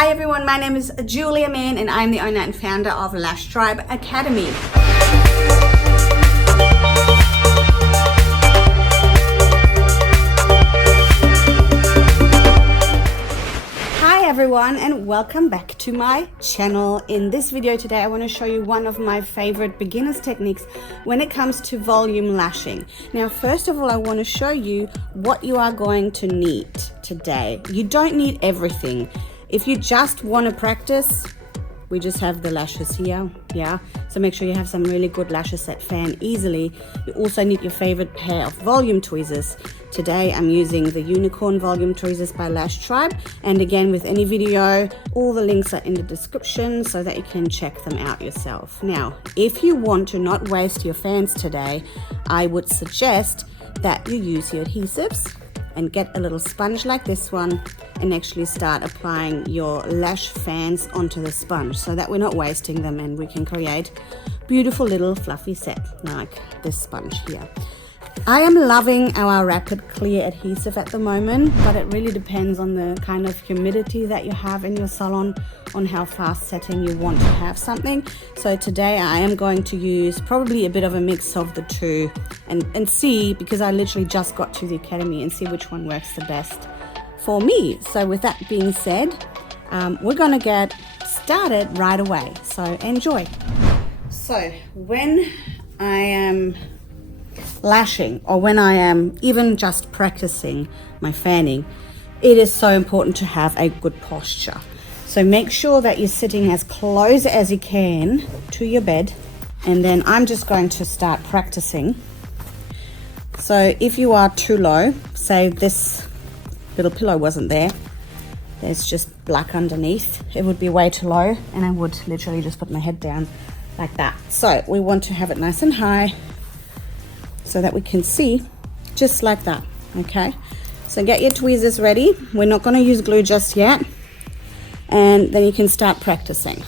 Hi everyone, my name is Julia Mann and I'm the owner and founder of Lash Tribe Academy. Hi everyone and welcome back to my channel. In this video today I want to show you one of my favorite beginners techniques when it comes to volume lashing. Now first of all I want to show you what you are going to need today. You don't need everything. If you just want to practice, we just have the lashes here, yeah? So make sure you have some really good lashes that fan easily. You also need your favorite pair of volume tweezers. Today I'm using the Unicorn volume tweezers by Lash Tribe. And again, with any video, all the links are in the description so that you can check them out yourself. Now, if you want to not waste your fans today, I would suggest that you use your adhesives and get a little sponge like this one and actually start applying your lash fans onto the sponge so that we're not wasting them and we can create beautiful little fluffy set like this sponge here. I am loving our rapid clear adhesive at the moment, but it really depends on the kind of humidity that you have in your salon, on how fast setting you want to have something. So today I am going to use probably a bit of a mix of the two and see, because I literally just got to the academy, and see which one works the best for me. So with that being said, we're gonna get started right away, so enjoy. So when I am lashing, or when I am even just practicing my fanning, it is so important to have a good posture. So make sure that you're sitting as close as you can to your bed, and then I'm just going to start practicing. So if you are too low, say this little pillow wasn't there, there's just black underneath, it would be way too low and I would literally just put my head down like that. So we want to have it nice and high so that we can see, just like that. Okay, so get your tweezers ready. We're not going to use glue just yet, and then you can start practicing.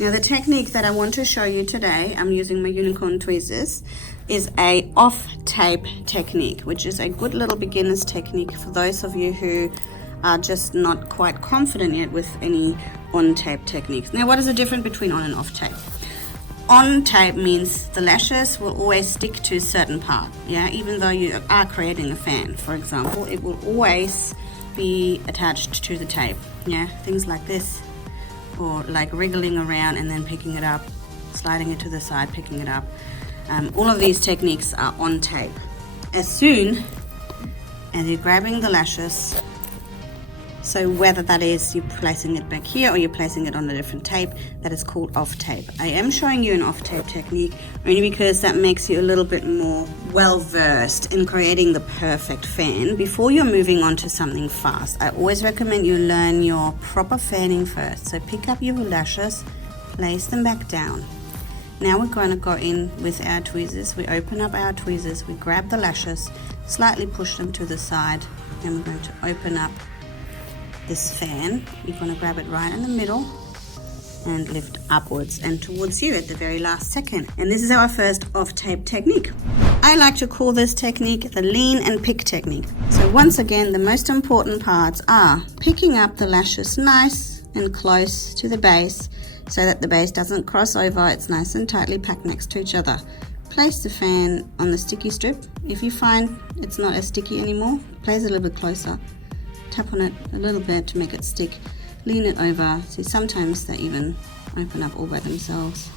Now the technique that I want to show you today, I'm using my Unicorn tweezers, is a off tape technique, which is a good little beginner's technique for those of you who are just not quite confident yet with any on tape techniques. Now what is the difference between on and off tape? On tape means the lashes will always stick to a certain part, yeah? Even though you are creating a fan, for example, it will always be attached to the tape, yeah? Things like this, or like wriggling around and then picking it up, sliding it to the side, picking it up. All of these techniques are on tape. As soon as you're grabbing the lashes, so whether that is you're placing it back here or you're placing it on a different tape, that is called off tape. I am showing you an off tape technique only because that makes you a little bit more well versed in creating the perfect fan before you're moving on to something fast. I always recommend you learn your proper fanning first. So pick up your lashes, place them back down. Now we're going to go in with our tweezers. We open up our tweezers, we grab the lashes, slightly push them to the side, and we're going to open up this fan. You're going to grab it right in the middle and lift upwards and towards you at the very last second. And this is our first off tape technique. I like to call this technique the lean and pick technique. So once again, the most important parts are picking up the lashes nice and close to the base so that the base doesn't cross over, it's nice and tightly packed next to each other. Place the fan on the sticky strip. If you find it's not as sticky anymore, place it a little bit closer. Tap on it a little bit to make it stick. Lean it over. See, sometimes they even open up all by themselves.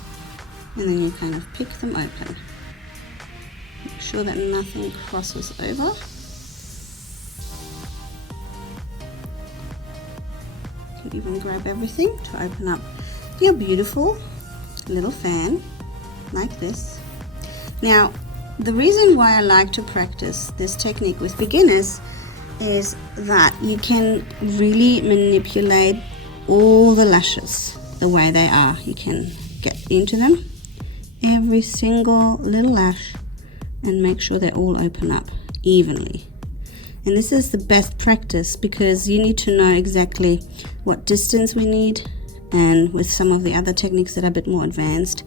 And then you kind of pick them open. Make sure that nothing crosses over. You can even grab everything to open up your beautiful little fan like this. Now, the reason why I like to practice this technique with beginners is that you can really manipulate all the lashes the way they are. You can get into them, every single little lash, and make sure they all open up evenly. And this is the best practice because you need to know exactly what distance we need, and with some of the other techniques that are a bit more advanced,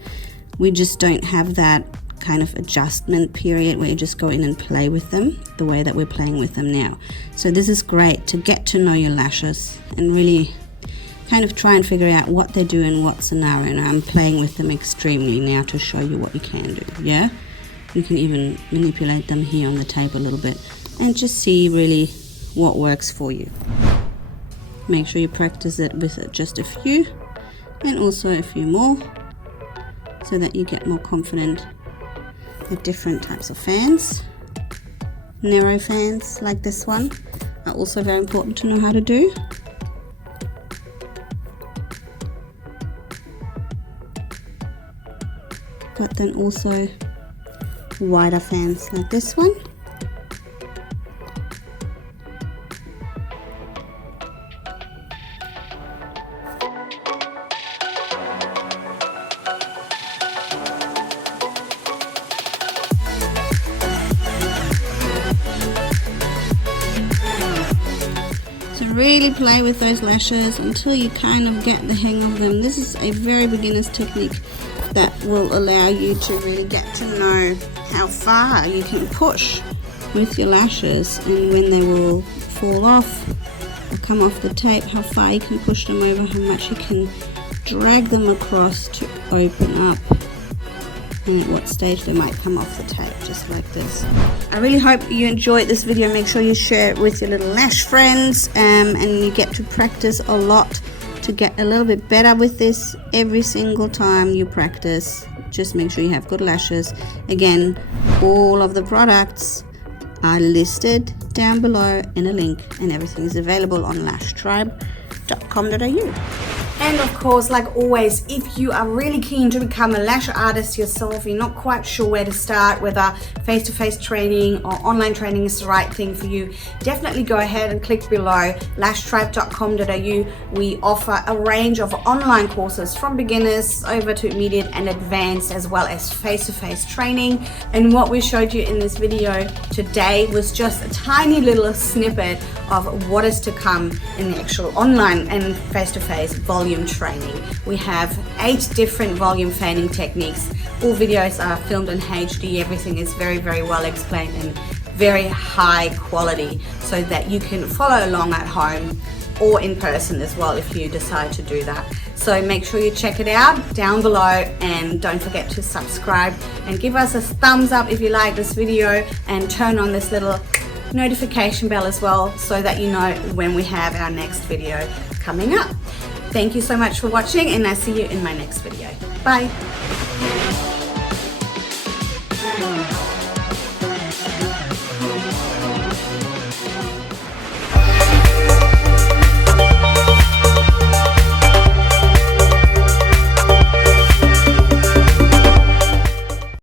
we just don't have that kind of adjustment period where you just go in and play with them the way that we're playing with them now. So this is great to get to know your lashes and really kind of try and figure out what they do in what scenario. And I'm playing with them extremely now to show you what you can do. Yeah, you can even manipulate them here on the tape a little bit and just see really what works for you. Make sure you practice it with just a few and also a few more so that you get more confident with different types of fans. Narrow fans like this one are also very important to know how to do. But then also wider fans like this one. Really play with those lashes until you kind of get the hang of them. This is a very beginner's technique that will allow you to really get to know how far you can push with your lashes, and when they will fall off or come off the tape, how far you can push them over, how much you can drag them across to open up, and at what stage they might come off the tape, just like this. I really hope you enjoyed this video. Make sure you share it with your little lash friends, and you get to practice a lot to get a little bit better with this. Every single time you practice, just make sure you have good lashes. Again, all of the products are listed down below in a link, and everything is available on lashtribe.com.au. And of course, like always, if you are really keen to become a lash artist yourself, you're not quite sure where to start, whether face-to-face training or online training is the right thing for you, definitely go ahead and click below lashtribe.com.au. We offer a range of online courses from beginners over to immediate and advanced, as well as face-to-face training. And what we showed you in this video today was just a tiny little snippet of what is to come in the actual online and face-to-face volume training. We have 8 different volume fanning techniques. All videos are filmed in HD. Everything is very, very well explained and very high quality, so that you can follow along at home or in person as well if you decide to do that. So make sure you check it out down below, and don't forget to subscribe and give us a thumbs up if you like this video, and turn on this little notification bell as well, so that you know when we have our next video coming up. Thank you so much for watching, and I'll see you in my next video. Bye.